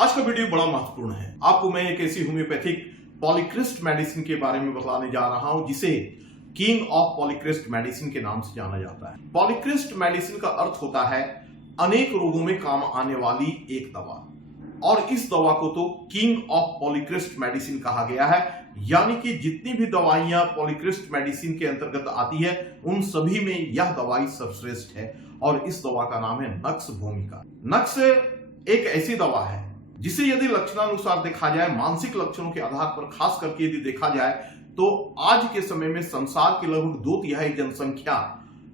आज का वीडियो बड़ा महत्वपूर्ण है। आपको मैं एक ऐसी होम्योपैथिक पॉलीक्रिस्ट मेडिसिन के बारे में बताने जा रहा हूं जिसे किंग ऑफ पॉलीक्रिस्ट मेडिसिन के नाम से जाना जाता है। पॉलीक्रिस्ट मेडिसिन का अर्थ होता है अनेक रोगों में काम आने वाली एक दवा, और इस दवा को तो किंग ऑफ पॉलीक्रिस्ट मेडिसिन कहा गया है। यानी कि जितनी भी दवाइयां पॉलीक्रिस्ट मेडिसिन के अंतर्गत आती है उन सभी में यह दवाई सर्वश्रेष्ठ है, और इस दवा का नाम है नक्स भूमिका। नक्स एक ऐसी दवा है जिसे यदि लक्षणानुसार देखा जाए, मानसिक लक्षणों के आधार पर खास करके यदि देखा जाए, तो आज के समय में संसार की लगभग 2/3 जनसंख्या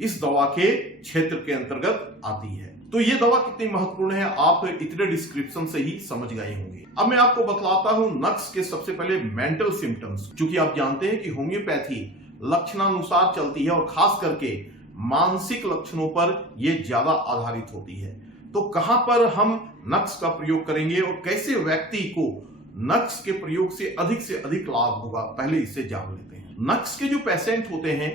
इस दवा के क्षेत्र के अंतर्गत आती है। तो ये दवा कितनी महत्वपूर्ण है आप इतने डिस्क्रिप्शन से ही समझ गए होंगे। अब मैं आपको बतलाता हूं नक्स के सबसे पहले मेंटल सिम्टम्स। क्योंकि आप जानते हैं कि होम्योपैथी लक्षणानुसार चलती है और खास करके मानसिक लक्षणों पर यह ज्यादा आधारित होती है। तो कहां पर हम नक्स का प्रयोग करेंगे और कैसे व्यक्ति को नक्स के प्रयोग से अधिक लाभ होगा, पहले इससे जान लेते हैं। नक्स के जो पेशेंट होते हैं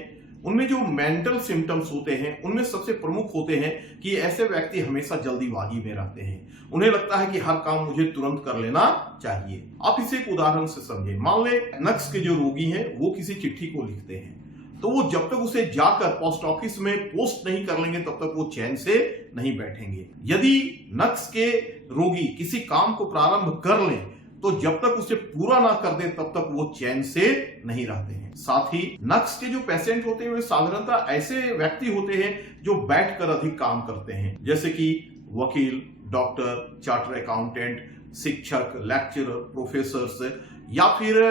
उनमें जो मेंटल सिम्टम्स होते हैं उनमें सबसे प्रमुख होते हैं कि ऐसे व्यक्ति हमेशा जल्दीबाजी में रहते हैं। उन्हें लगता है कि हर काम मुझे तुरंत कर लेना चाहिए। आप इसे एक उदाहरण से समझें। मान ले नक्स के जो रोगी हैं वो किसी चिट्ठी को लिखते हैं, तो वो जब तक उसे जाकर पोस्ट ऑफिस में पोस्ट नहीं कर लेंगे तब तक वो चैन से नहीं बैठेंगे। यदि नक्स के रोगी किसी काम को प्रारंभ कर लें तो जब तक उसे पूरा ना कर दे तब तक वो चैन से नहीं रहते हैं। साथ ही नक्स के जो पेशेंट होते हैं वे साधारणतः ऐसे व्यक्ति होते हैं जो बैठकर अधिक काम करते हैं, जैसे कि वकील, डॉक्टर, चार्टर अकाउंटेंट, शिक्षक, लेक्चरर, प्रोफेसर्स या फिर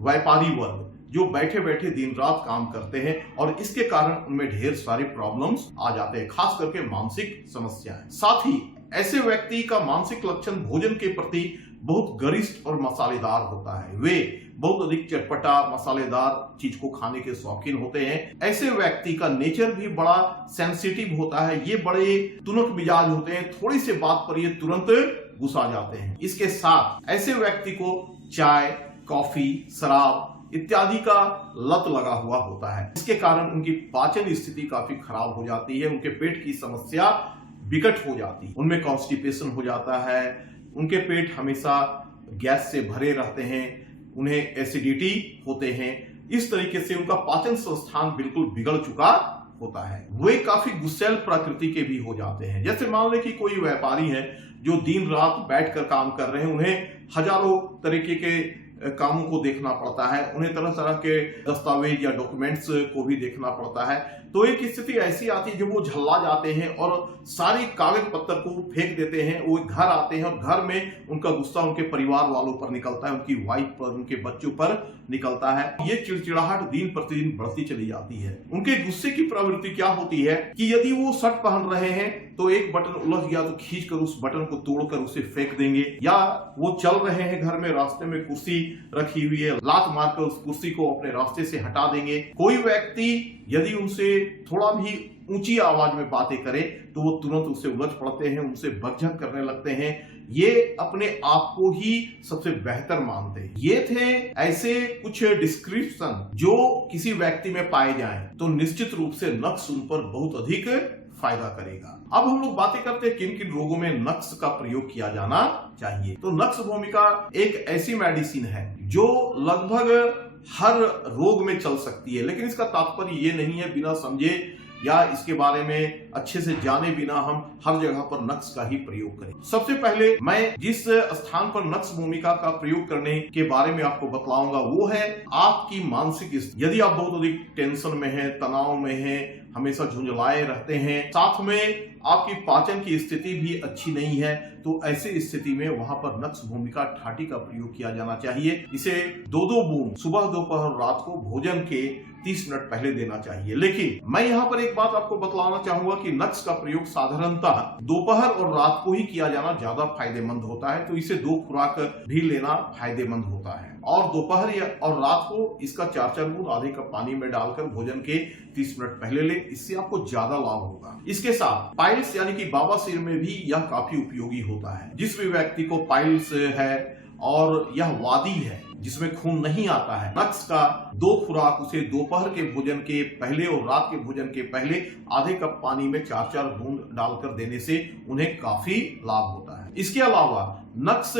व्यापारी वर्ग जो बैठे बैठे दिन रात काम करते हैं, और इसके कारण उनमें ढेर सारे प्रॉब्लम्स आ जाते हैं, खास करके मानसिक समस्याएं। साथ ही ऐसे व्यक्ति का मानसिक लक्षण भोजन के प्रति बहुत गरिष्ठ और मसालेदार होता है। वे बहुत अधिक चटपटा मसालेदार चीज को खाने के शौकीन होते हैं। ऐसे व्यक्ति का नेचर भी बड़ा सेंसिटिव होता है। ये बड़े तुनक मिजाज होते हैं, थोड़ी सी बात पर ये तुरंत गुस्सा जाते हैं। इसके साथ ऐसे व्यक्ति को चाय, कॉफी, शराब इत्यादि का लत लगा हुआ होता है। इसके कारण उनकी पाचन स्थिति काफी खराब हो जाती है, उनके पेट की समस्या विकट हो जाती है, उनमें कॉन्स्टिपेशन हो जाता है, उनके पेट हमेशा गैस से भरे रहते हैं, उन्हें एसिडिटी होते हैं। इस तरीके से उनका पाचन संस्थान बिल्कुल बिगड़ चुका होता है। वे काफी गुस्सैल प्रकृति के भी हो जाते हैं। जैसे मान ले कि कोई व्यापारी है जो दिन रात बैठकर काम कर रहे हैं, उन्हें हजारों तरीके के कामों को देखना पड़ता है, उन्हें तरह तरह के दस्तावेज या डॉक्यूमेंट्स को भी देखना पड़ता है। तो एक स्थिति ऐसी आती है जब वो झल्ला जाते हैं और सारी कागज पत्तर को फेंक देते हैं। वो घर आते हैं और घर में उनका गुस्सा उनके परिवार वालों पर निकलता है, उनकी वाइफ पर, उनके बच्चों पर निकलता है। ये चिड़चिड़ाहट दिन प्रतिदिन बढ़ती चली जाती है। उनके गुस्से की प्रवृत्ति क्या होती है कि यदि वो शर्ट पहन रहे हैं तो एक बटन उलझ गया तो खींचकर उस बटन को तोड़कर उसे फेंक देंगे, या वो चल रहे हैं घर में, रास्ते में कुर्सी रखी हुई है, लात मारकर उस कुर्सी को अपने रास्ते से हटा देंगे। कोई व्यक्ति यदि उनसे थोड़ा भी ऊंची आवाज में बातें करे तो वो तुरंत उससे उलझ पड़ते हैं, उनसे बकझक करने लगते हैं। ये अपने आप को ही सबसे बेहतर मानते हैं। ये थे ऐसे कुछ डिस्क्रिप्शन जो किसी व्यक्ति में पाए जाएं तो निश्चित रूप से नक्स उन पर बहुत अधिक फायदा करेगा। अब हम लोग बातें करते हैं किन किन रोगों में नक्स का प्रयोग किया जाना चाहिए। तो नक्स भूमिका एक ऐसी मेडिसिन है जो लगभग हर रोग में चल सकती है, लेकिन इसका तात्पर्य ये नहीं है बिना समझे या इसके बारे में अच्छे से जाने बिना हम हर जगह पर नक्स का ही प्रयोग करें। सबसे पहले मैं जिस स्थान पर नक्स भूमिका का प्रयोग करने के बारे में आपको बतलाऊंगा वो है आपकी मानसिक स्थिति। यदि आप बहुत अधिक टेंशन में हैं, तनाव में हैं, हमेशा झुंझलाए रहते हैं, साथ में आपकी पाचन की स्थिति भी अच्छी नहीं है, तो ऐसे स्थिति में वहां पर नक्स भूमिका ठाठी का प्रयोग किया जाना चाहिए। इसे 2-2 बूंद सुबह, दोपहर, रात को भोजन के 30 मिनट पहले देना चाहिए। लेकिन मैं यहाँ पर एक बात आपको बतलाना चाहूंगा कि नक्स का प्रयोग साधारणतः दोपहर और रात को ही किया जाना ज्यादा फायदेमंद होता है। तो इसे 2 खुराक भी लेना फायदेमंद होता है, और दोपहर और रात को इसका 4-4 बूंद आधे कप पानी में डालकर भोजन के 30 मिनट पहले ले, इससे आपको ज्यादा लाभ होगा। इसके साथ पाइल्स यानी कि बवासीर में भी यह काफी उपयोगी होता है। जिस भी व्यक्ति को पाइल्स है और यह वादी है जिसमें खून नहीं आता है, नक्स का 2 खुराक उसे दोपहर के भोजन के पहले और रात के भोजन के पहले आधे कप पानी में 4-4 बूंद डालकर देने से उन्हें काफी लाभ होता है। इसके अलावा नक्स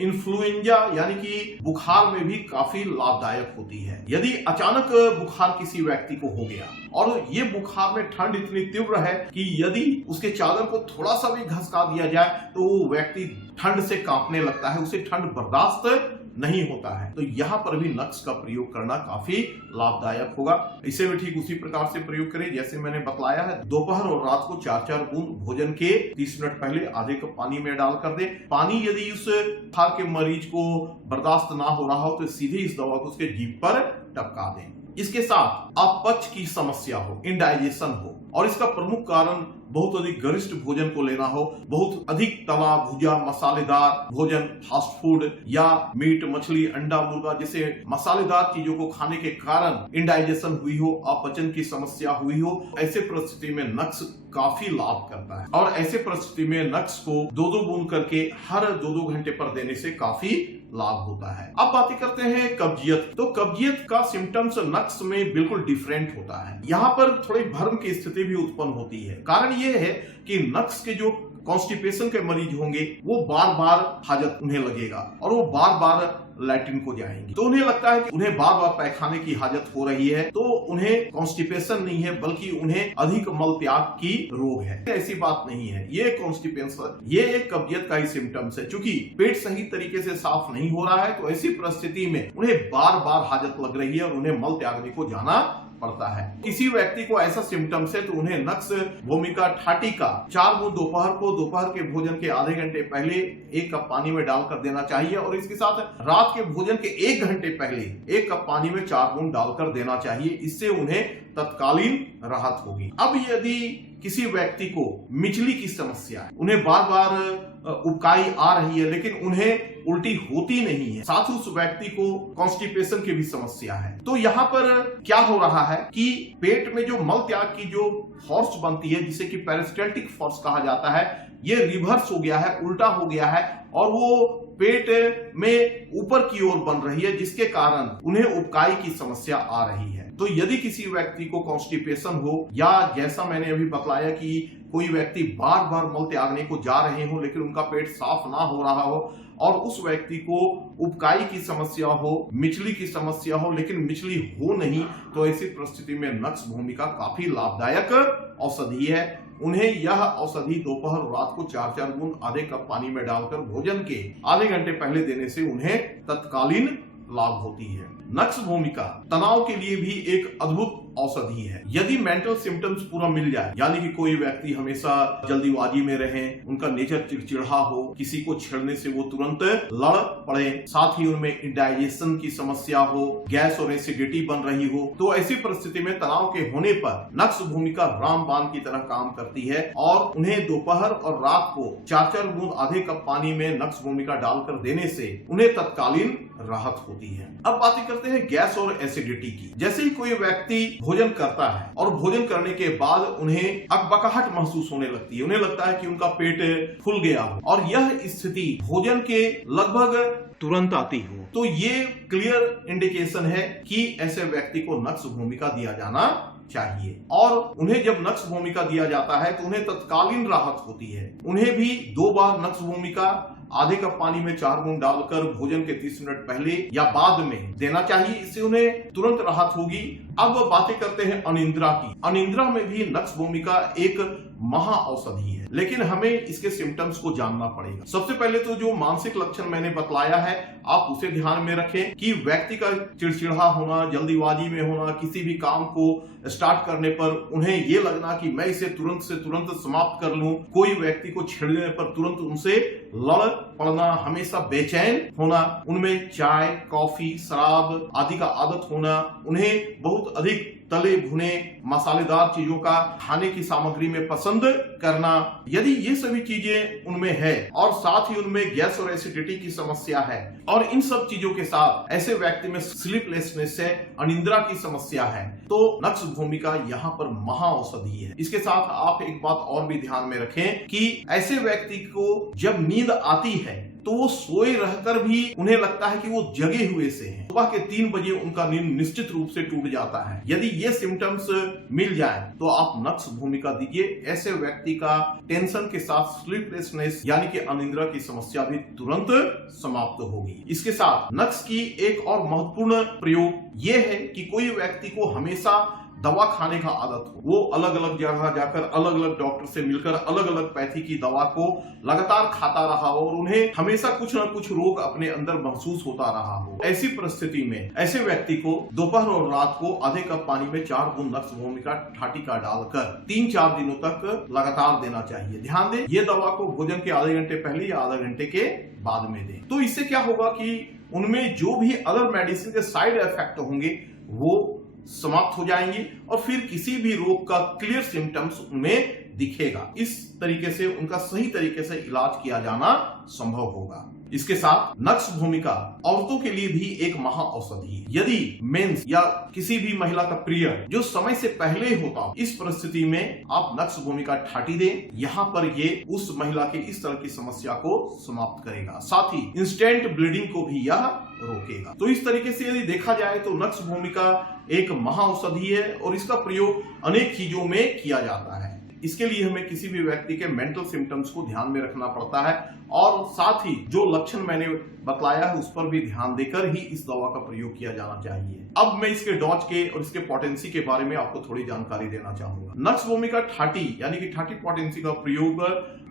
इन्फ्लुएंजा यानी कि बुखार में भी काफी लाभदायक होती है। यदि अचानक बुखार किसी व्यक्ति को हो गया और ये बुखार में ठंड इतनी तीव्र है कि यदि उसके चादर को थोड़ा सा भी घसका दिया जाए तो वो व्यक्ति ठंड से कांपने लगता है, उसे ठंड बर्दाश्त नहीं होता है। तो यहाँ पर भी नक्स का प्रयोग करना काफी लाभदायक होगा। इसे भी ठीक उसी प्रकार से प्रयोग करें जैसे मैंने बतलाया है। दोपहर और रात को 4-4 बूंद भोजन के 30 मिनट पहले आधे कप पानी में डाल कर दे। पानी यदि उस बुखार के मरीज को बर्दाश्त ना हो रहा हो तो सीधे इस दवा को उसके जीभ पर टपका दें। इसके साथ अपच की समस्या हो, इंडाइजेशन हो और इसका प्रमुख कारण बहुत अधिक गरिष्ठ भोजन को लेना हो, बहुत अधिक तला भुजा मसालेदार भोजन, फास्ट फूड या मीट मछली अंडा मुर्गा जैसे मसालेदार चीजों को खाने के कारण इंडाइजेशन हुई हो, अपचन की समस्या हुई हो, ऐसे परिस्थिति में नक्स काफी लाभ करता है। और ऐसे परिस्थिति में नक्स को 2-2 बूंद करके हर 2-2 घंटे पर देने से काफी लाभ होता है। अब बातें करते हैं कब्जियत। तो कब्जियत का सिम्टम्स नक्स में बिल्कुल डिफरेंट होता है। यहाँ पर थोड़ी भ्रम की स्थिति भी उत्पन्न होती है। कारण ये है कि नक्स के जो कॉन्स्टिपेशन के मरीज होंगे वो बार बार हाजत उन्हें लगेगा और वो बार बार लैट्रिन को जाएंगे, तो उन्हें लगता है कि उन्हें बार बार पैखाने की हाजत हो रही है, तो उन्हें कॉन्स्टिपेशन नहीं है बल्कि उन्हें अधिक मल त्याग की रोग है। ऐसी बात नहीं है, ये कॉन्स्टिपेशन ये एक कब्जियत का ही सिम्टम्स है। चूंकि पेट सही तरीके से साफ नहीं हो रहा है तो ऐसी परिस्थिति में उन्हें बार बार हाजत लग रही है और उन्हें मल त्यागने को जाना पड़ता है। किसी व्यक्ति को ऐसा सिम्टम्स है तो उन्हें नक्स भूमिका ठाटी का 4 बूंद दोपहर के भोजन के आधे घंटे पहले 1 कप पानी में डालकर देना चाहिए और इसके साथ रात के भोजन के 1 घंटे पहले 1 कप पानी में 4 बूंद डालकर देना चाहिए। इससे उन्हें तत्कालीन राहत होगी। अब यदि किसी व्यक्ति को मिचली की समस्या है, उन्हें बार बार उबकाई आ रही है लेकिन उन्हें उल्टी होती नहीं है, साथ ही उस व्यक्ति को कॉन्स्टिपेशन की भी समस्या है, तो यहाँ पर क्या हो रहा है कि पेट में जो मल त्याग की जो फोर्स बनती है जिसे कि पेरिस्टल्टिक फोर्स कहा जाता है, ये रिवर्स हो गया है, उल्टा हो गया है और वो पेट में ऊपर की ओर बन रही है, जिसके कारण उन्हें उबकाई की समस्या आ रही है। तो यदि किसी व्यक्ति को कॉन्स्टिपेशन हो या जैसा मैंने अभी बतलाया कि कोई व्यक्ति बार बार मल त्यागने को जा रहे हो लेकिन उनका पेट साफ ना हो रहा हो और उस व्यक्ति को उबकाई की समस्या हो, मिचली की समस्या हो लेकिन मिचली हो नहीं, तो ऐसी परिस्थिति में नक्स भूमिका काफी लाभदायक औषधि है। उन्हें यह औषधि दोपहर और रात को 4-4 बूंद आधे कप पानी में डालकर भोजन के आधे घंटे पहले देने से उन्हें तत्कालीन लाभ होती है। नक्स भूमिका तनाव के लिए भी एक अद्भुत औषधि है। यदि मेंटल सिम्टम्स पूरा मिल जाए, यानी कि कोई व्यक्ति हमेशा जल्दीबाजी में रहे, उनका नेचर चिड़चिड़ा हो, किसी को छेड़ने से वो तुरंत लड़ पड़े, साथ ही उनमें इंडाइजेशन की समस्या हो, गैस और एसिडिटी बन रही हो, तो ऐसी परिस्थिति में तनाव के होने पर नक्स भूमिका रामबाण की तरह काम करती है और उन्हें दोपहर और रात को 4-4 बूंद आधे कप पानी में नक्स भूमिका डालकर देने से उन्हें तत्कालीन राहत होती है। अब बातें करते हैं गैस और एसिडिटी की। जैसे ही कोई व्यक्ति भोजन करता है और भोजन करने के बाद उन्हें अकबकाहट महसूस होने लगती है, उन्हें लगता है कि उनका पेट फूल गया हो और यह स्थिति भोजन के लगभग तुरंत आती हो, तो ये क्लियर इंडिकेशन है कि ऐसे व्यक्ति को नक्स भूमिका दिया जाना चाहिए। और उन्हें जब नक्स भूमिका दिया जाता है तो उन्हें तत्कालीन राहत होती है। उन्हें भी 2 बार नक्स भूमिका आधे कप पानी में 4 बूंद डालकर भोजन के 30 मिनट पहले या बाद में देना चाहिए, इससे उन्हें तुरंत राहत होगी। अब बातें करते हैं अनिद्रा की। अनिद्रा में भी नक्स भूमिका एक महा औषधि है, लेकिन हमें इसके सिम्टम्स को जानना पड़ेगा। सबसे पहले तो जो मानसिक लक्षण मैंने बतलाया है आप उसे ध्यान में रखें कि व्यक्ति का चिड़चिड़ा होना, जल्दीबाजी में होना, किसी भी काम को स्टार्ट करने पर उन्हें ये लगना कि मैं इसे तुरंत से तुरंत समाप्त कर लूं, कोई व्यक्ति को छेड़ने पर तुरंत उनसे लड़ पड़ना, हमेशा बेचैन होना, उनमें चाय, कॉफी, शराब आदि का आदत होना, उन्हें बहुत अधिक तले भुने मसालेदार चीजों का खाने की सामग्री में पसंद करना। यदि ये सभी चीजें उनमें है और साथ ही उनमें गैस और एसिडिटी की समस्या है और इन सब चीजों के साथ ऐसे व्यक्ति में स्लीपलेसनेस है, अनिद्रा की समस्या है, तो नक्स भूमिका यहाँ पर महा औषधि है। इसके साथ आप एक बात और भी ध्यान में रखें कि ऐसे व्यक्ति को जब नींद आती है तो वो सोए रहकर भी उन्हें लगता है कि वो जगे हुए से हैं। सुबह के 3 बजे उनका नींद निश्चित रूप से टूट जाता है। यदि ये सिम्टम्स मिल जाए तो आप नक्श भूमिका दीजिए। ऐसे व्यक्ति का टेंशन के साथ स्लीपलेसनेस यानी कि अनिद्रा की समस्या भी तुरंत समाप्त होगी। इसके साथ नक्श की एक और महत्वपूर्ण प्रयोग ये है कि कोई व्यक्ति को हमेशा दवा खाने का आदत हो, वो अलग अलग जगह जाकर अलग अलग डॉक्टर से मिलकर अलग अलग पैथी की दवा को लगातार खाता रहा हो और उन्हें हमेशा कुछ न कुछ रोग अपने अंदर महसूस होता रहा हो। ऐसी परिस्थिति में ऐसे व्यक्ति को दोपहर और रात को आधे कप पानी में 4 बूंद नक्श भूमिका ठाटिका डालकर 3-4 दिनों तक लगातार देना चाहिए। ध्यान दें, ये दवा को भोजन के आधे घंटे पहले या आधा घंटे के बाद में दें। तो इससे क्या होगा कि उनमें जो भी अदर मेडिसिन के साइड इफेक्ट होंगे वो समाप्त हो जाएंगे और फिर किसी भी रोग का क्लियर सिम्टम्स उनमें दिखेगा। इस तरीके से उनका सही तरीके से इलाज किया जाना संभव होगा। इसके साथ नक्श भूमिका औरतों के लिए भी एक महा औषधि है। यदि मेंस या किसी भी महिला का पीरियड जो समय से पहले होता, इस परिस्थिति में आप नक्श भूमिका ठाटी दें। यहाँ पर ये उस महिला के इस तरह की समस्या को समाप्त करेगा, साथ ही इंस्टेंट ब्लीडिंग को भी यह रोकेगा। तो इस तरीके से यदि देखा जाए तो नक्श भूमिका एक महा औषधि है और इसका प्रयोग अनेक चीजों में किया जाता है। इसके लिए हमें किसी भी व्यक्ति के मेंटल सिम्टम्स को ध्यान में रखना पड़ता है और साथ ही जो लक्षण मैंने बतलाया है उस पर भी ध्यान देकर ही इस दवा का प्रयोग किया जाना चाहिए। अब मैं इसके डोज के और इसके पोटेंसी के बारे में आपको थोड़ी जानकारी देना चाहूंगा। नक्श भूमिका ठाटी यानी कि ठाटी पोटेंसी का प्रयोग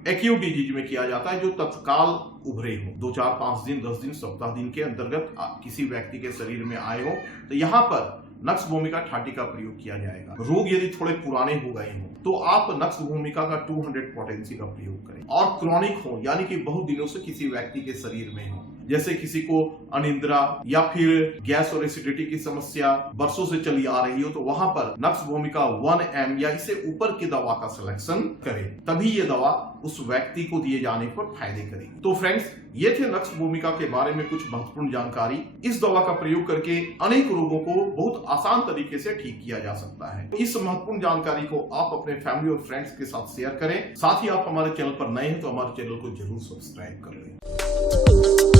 एक्यूट डिजीज में किया जाता है जो तत्काल उभरे हो, 2, 4, 5 दिन, 10 दिन, सप्ताह दिन के अंतर्गत किसी व्यक्ति के शरीर में आए हो, तो यहाँ पर नक्श भूमिका ठाटी का प्रयोग किया जाएगा। रोग यदि थोड़े पुराने हो गए हो तो आप नक्श भूमिका का 200 पोटेंसी का प्रयोग करें। और क्रॉनिक हो यानी कि बहुत दिनों से किसी व्यक्ति के शरीर में हो, जैसे किसी को अनिद्रा या फिर गैस और एसिडिटी की समस्या वर्षों से चली आ रही हो, तो वहां पर नक्श भूमिका 1 या इससे ऊपर की दवा का सिलेक्शन करें, तभी ये दवा उस व्यक्ति को दिए जाने पर फायदे करेगी। तो फ्रेंड्स, ये थे नक्श भूमिका के बारे में कुछ महत्वपूर्ण जानकारी। इस दवा का प्रयोग करके अनेक रोगों को बहुत आसान तरीके से ठीक किया जा सकता है। इस महत्वपूर्ण जानकारी को आप अपने फैमिली और फ्रेंड्स के साथ शेयर करें। साथ ही आप हमारे चैनल पर नए हैं तो हमारे चैनल को जरूर सब्सक्राइब कर लें।